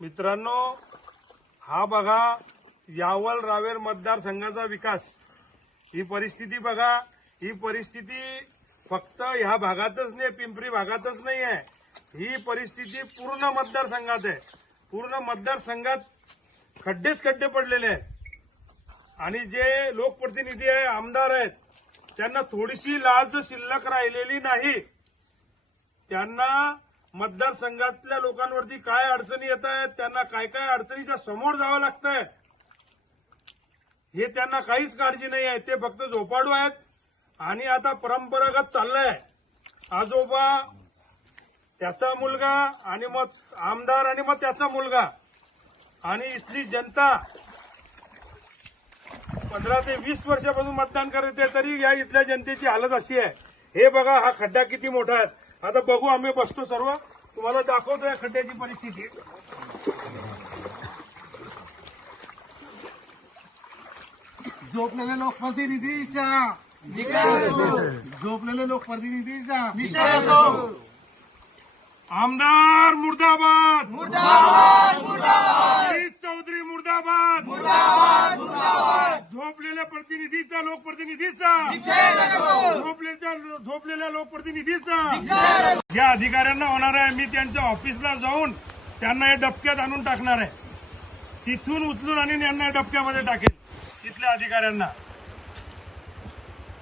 मित्रांनो हा बघा यावल रावेर मतदारसंघाचा विकास. ही परिस्थिती बघा ही परिस्थिती फक्त ह्या भागातच नाही पिंपरी भागातच नाही आहे. ही परिस्थिती पूर्ण मतदारसंघात आहे. पूर्ण मतदारसंघात खड्डेच खड्डे पडलेले आहेत. आणि जे लोकप्रतिनिधी आहे आमदार आहेत त्यांना थोडीशी लाज शिल्लक राहिलेली नाही. त्यांना मतदारसंघातल्या लोकांवरती काय अडचणी येत आहेत त्यांना काय काय अडचणीच्या समोर जावं लागतंय हे त्यांना काहीच काळजी नाही आहे. ते फक्त झोपाडू आहेत आणि आता परंपरागत चाललंय. आजोबा त्याचा मुलगा आणि मग आमदार आणि मग त्याचा मुलगा आणि इथली जनता पंधरा ते वीस वर्षापासून मतदान करते तरी या इथल्या जनतेची हालत अशी आहे. हे बघा हा खड्डा किती मोठा आहे. आता बघू आम्ही बसतो सर्व. तुम्हाला दाखवतो या खड्ड्याची परिस्थिती. झोपलेल्या लोकप्रतिनिधीच्या झोपलेल्या लोकप्रतिनिधीचा आमदार मुर्दाबाद मुर्दाबाद चौधरी मुर्दाबाद मुर्दाबाद झोपलेल्या प्रतिनिधीचा लोकप्रतिनिधीचा झोपलेल्या लोकप्रतिनिधीचा. या अधिकाऱ्यांना होणार आहे मी त्यांच्या ऑफिसला जाऊन त्यांना हे डबक्यात आणून टाकणार आहे. तिथून उचलून आणि यांना या डबक्यामध्ये टाकेल तिथल्या अधिकाऱ्यांना.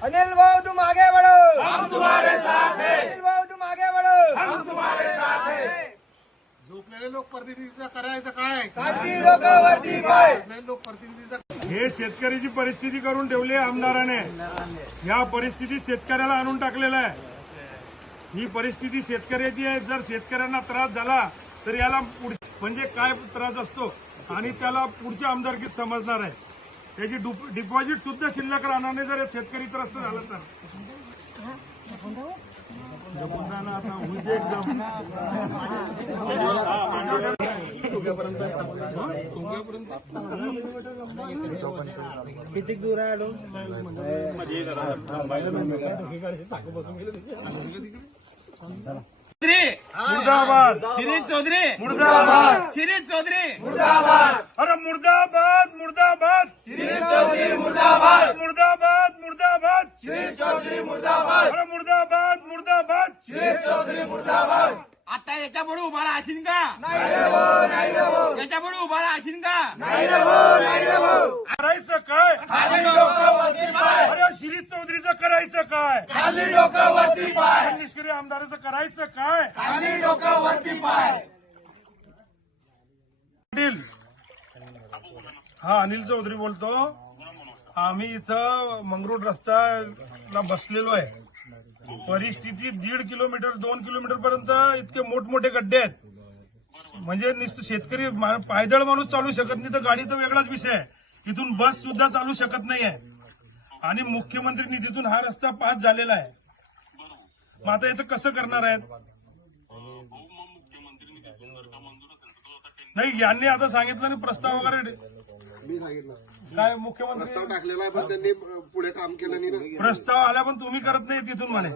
अनिल भाऊ तुम आगे बढ़ो हम तुम्हारे साथ हैं। अनिल भाऊ तुम आगे बढ़ो झोपलेल्या लोकप्रतिनिधीचा करायचं काय? लोकप्रतिनिधीचा हे शेतकऱ्याची परिस्थिती करून ठेवली आहे आमदाराने. या परिस्थितीत शेतकऱ्याला आणून टाकलेलं आहे. ही परिस्थिती शेतकऱ्याची आहे. जर शेतकऱ्यांना त्रास झाला तर याला पुढ- म्हणजे काय त्रास असतो आणि त्याला पुढच्या आमदारकीत समजणार आहे. त्याची डिपॉझिट सुद्धा शिल्लक राहणार नाही जर शेतकरी त्रस्त झाला तर. आता होऊ दे एकदम मुर्दाबाद. शिरीष चौधरी. मुर्दाबाद. शिरीष चौधरी. अरे मुर्दाबाद मुर्दाबाद. शिरीष चौधरी मुर्दाबाद. मुर्दाबाद मुर्दाबाद. शिरीष चौधरी मुर्दाबाद. मुर्दाबाद मुर्दाबाद शिरीष चौधरी मुर्दाबाद. आता याच्यापुढे उभा राहशील का? नाही रे भाऊ नाही रे भाऊ. याच्यापुढे उभा राहशील का? नाही रे भाऊ नाही रे भाऊ. करायचं काय? खाली डोकावरती पाय. अरे शिरीष चौधरीचं करायचं काय? खाली डोकावरती पाय. निष्क्रिय आमदाराचं करायचं काय? खाली डोकावरती पाय. पाटील हा अनिल चौधरी बोलतो. आम्ही इथं मंगरूळ रस्त्याला बसलेलो आहे. परिस्थिती दीड किलोमीटर दोन किलोमीटर पर्यंत इतके मोठमोठे गड्डे आहेत. म्हणजे नुसतं शेतकरी पायदळ माणूस चालू शकत नाही तर गाडी तर वेगळाच विषय आहे. तिथून बस सुद्धा चालू शकत नाहीये आणि मुख्यमंत्री निधीतून हा रस्ता पास झालेला आहे. मग आता याचं कसं करणार आहेत? नाही यांनी आता सांगितलं आणि प्रस्ताव वगैरे मी सांगितलं. काय मुख्यमंत्री प्रस्ताव टाकलेला आहे पण त्यांनी पुढे काम केलं नाही ना. प्रस्ताव आला पण तुम्ही करत नाही तिथून म्हणे.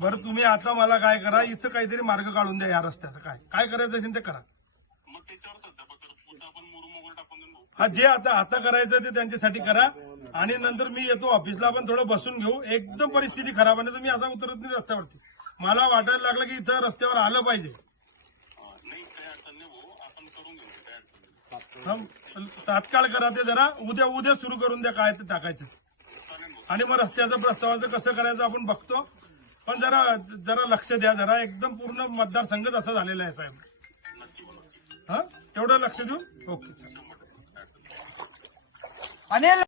बरं तुम्ही आता मला काय करा इथं काहीतरी मार्ग काढून द्या या रस्त्याचं काय. काय करायचं असेल ते करा. हा जे आता आता करायचं ते त्यांच्यासाठी करा. आणि नंतर मी येतो ऑफिसला पण थोडं बसून घेऊ. एकदम परिस्थिती खराब आहे तर मी असा उतरत नाही रस्त्यावरती. मला वाटायला लागलं की इथं रस्त्यावर आलं पाहिजे. तात्काळ करा ते जरा. उद्या उद्या सुरू करून द्या काय ते टाकायचं. आणि मग रस्त्याचं प्रस्तावाचं कसं करायचं आपण बघतो. पण जरा जरा लक्ष द्या जरा. एकदम पूर्ण मतदारसंघच असा झालेला आहे साहेब. हा? तेवढं लक्ष देऊ ओके चला अनिल!